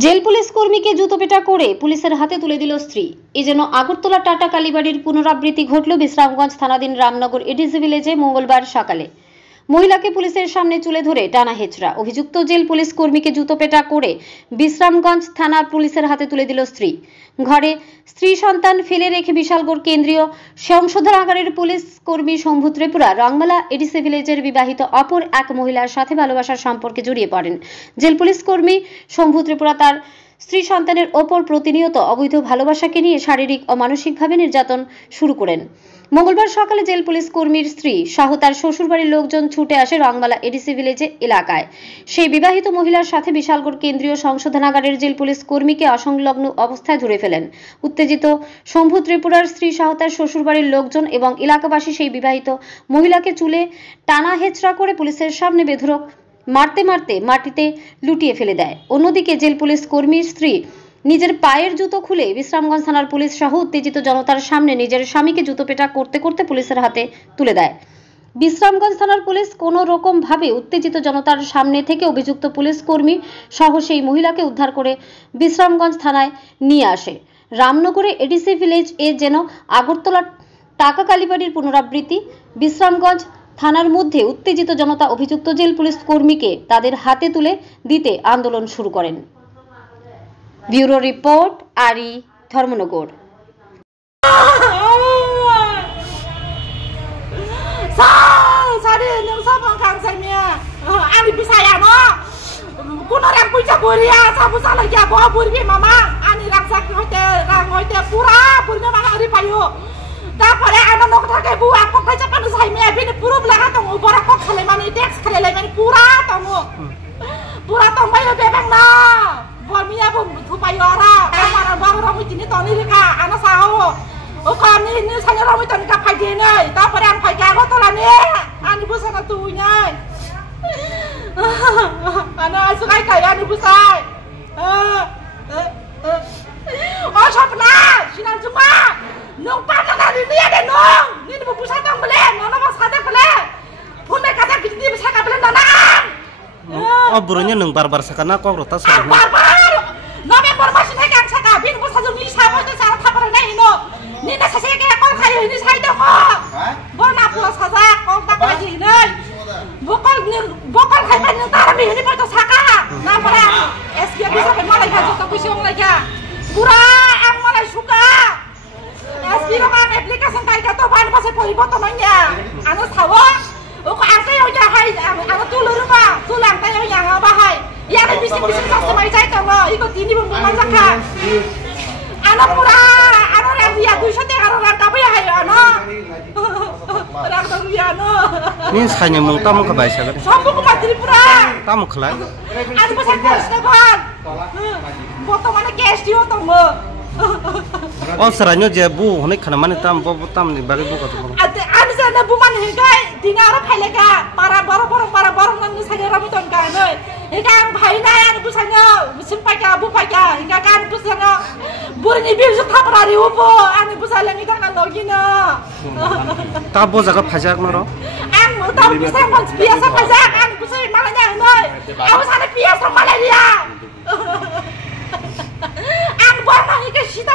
Jail police কর্মীকে জুতোপেটা করে পুলিশের হাতে তুলে দিল স্ত্রী। এই যেন আগরতলা টাটা কালীবাড়ির পুনরাবৃত্তি ঘটল বিশ্রামগঞ্জ থানাধীন রামনগর এডিসি ভিলেজে মঙ্গলবার সকালে। মহিলাকে পুলিশের সামনে তুলে ধরে টানা হেচড়া। অভিযুক্ত জেল পুলিশ কর্মীকে জুতোপেটা করে বিশ্রামগঞ্জ থানার পুলিশের হাতে তুলে দিল স্ত্রী। ঘরে স্ত্রী সন্তান ফেলে রেখে বিশালগড় কেন্দ্রীয় সংশোধনাগারের পুলিশ কর্মী শম্ভু ত্রিপুরা রংমালা এডিসি ভিলেজের বিবাহিত অপর এক মহিলার সাথে ভালোবাসার সম্পর্কে জড়িয়ে পড়েন। জেল পুলিশ কর্মী শম্ভু ত্রিপুরা তার স্ত্রী সন্তানের ওপর প্রতিনিয়ত অবৈধ ভালোবাসাকে নিয়ে শারীরিক ও মানসিকভাবে নির্যাতন শুরু করেন। মঙ্গলবার সকালে জেল পুলিশ কর্মীর স্ত্রী সহ তার শ্বশুরবাড়ির লোকজন ছুটে আসে রংমালা এডিসি ভিলেজে এলাকায়। সেই বিবাহিত মহিলার সাথে বিশালগড় কেন্দ্রীয় সংশোধনাগারের জেল পুলিশ কর্মীকে অসংলগ্ন অবস্থায় ধরে ফেলেন। উত্তেজিত শম্ভু ত্রিপুরার স্ত্রী সহ তার শ্বশুরবাড়ির লোকজন এবং এলাকাবাসী সেই বিবাহিত মহিলাকে চুলে টানা হেচড়া করে পুলিশের সামনে বেধড়ক মারতে মারতে মাটিতে লুটিয়ে ফেলে দেয়। অন্যদিকে জেল পুলিশ কর্মীর স্ত্রী নিজের পায়ের জুতো খুলে বিশ্রামগঞ্জ থানার পুলিশ সহ উত্তেজিত জনতার সামনে নিজের স্বামীকে জুতোপেটা করতে করতে পুলিশের হাতে তুলে দেয়। বিশ্রামগঞ্জ থানার পুলিশ কোনো রকম ভাবে উত্তেজিত জনতার সামনে থেকে অভিযুক্ত পুলিশ কর্মী সহ সেই মহিলাকে উদ্ধার করে বিশ্রামগঞ্জ থানায় নিয়ে আসে। রামনগরে এডিসি ভিলেজ এ যেন আগরতলা টাকা কালীবাড়ির পুনরাবৃত্তি। বিশ্রামগঞ্জ থানার মধ্যে উত্তেজিত জনতা অভিযুক্ত জেল পুলিশ কর্মীকে তাদের হাতে তুলে দিতে আন্দোলন শুরু করেন। ব্যুরো রিপোর্ট আরি ধর্মনগর। তারপরে আনা নক থাকে বু এক কথা চাপানো চাই মে বিনি পুরো লাগা তো বড় কক খালে মানে ট্যাক্স খালে লাই মানে পুরা তো মাই বেবাং না বমিয়া বু থুপাই ওরা আমার বড় রমি তিনি তনি রেখা আনা সাও ও কানি নি সানি রমি তনি কা ফাই দিয়ে নাই তারপরে আম ফাই কাগো তোলা নে আনি বুসানা তুই নাই আনা আসুকাই কাই আনি বুসাই ও সপনা সিনাল জুমা nung patah dari dia deh nung, ini buku saya dong beli, nono mau saja beli, pun mereka kata gini bisa nggak beli nonan. Oh burunya nung barbar sekana kok rotas sekali. Barbar, nono informasi nih kan saya kabin, bukan saja nih saya mau cara tapar nih ini, ini nasi saya kayak kau kayu ini saya dong kok, bukan aku saja kau tak lagi ini, bukan kayak banyak taruh ini pada saka, nah pada SG bisa kemana lagi, tapi siapa lagi, kurang, aku malah suka. Aspiro kan aplikasi kayak gitu bahan pas poribotonnya anu sawo uko arte yo ya hai anu tulur ba tulang ta yo yang ba hai ya ni bising customer jai to mo iko tini bumbu manjaka anu pura anu rang dia 200 te karo rang kabe hai anu rang to dia anu ni sanya mung tamu ka baisa ka sambu ko matri pura tamu khlai anu pas polis na ban boto mana cash dio to mo oh seranyo jebu honek khana mane tam ni bagi bu katu anu sana bu man hegai dinara phailega para boro nan sanya ramiton ka noi hega bhai na anu bu sanya simpai ka bu pai ka hega kan bu sanya burni bi ju thaprari ubo anu bu sala ni kana logina ta bo jaga phajak noro ang mo tam bisa kon biasa phajak ang bu sai malanya noi aku sana biasa malaria ang bo na hega sita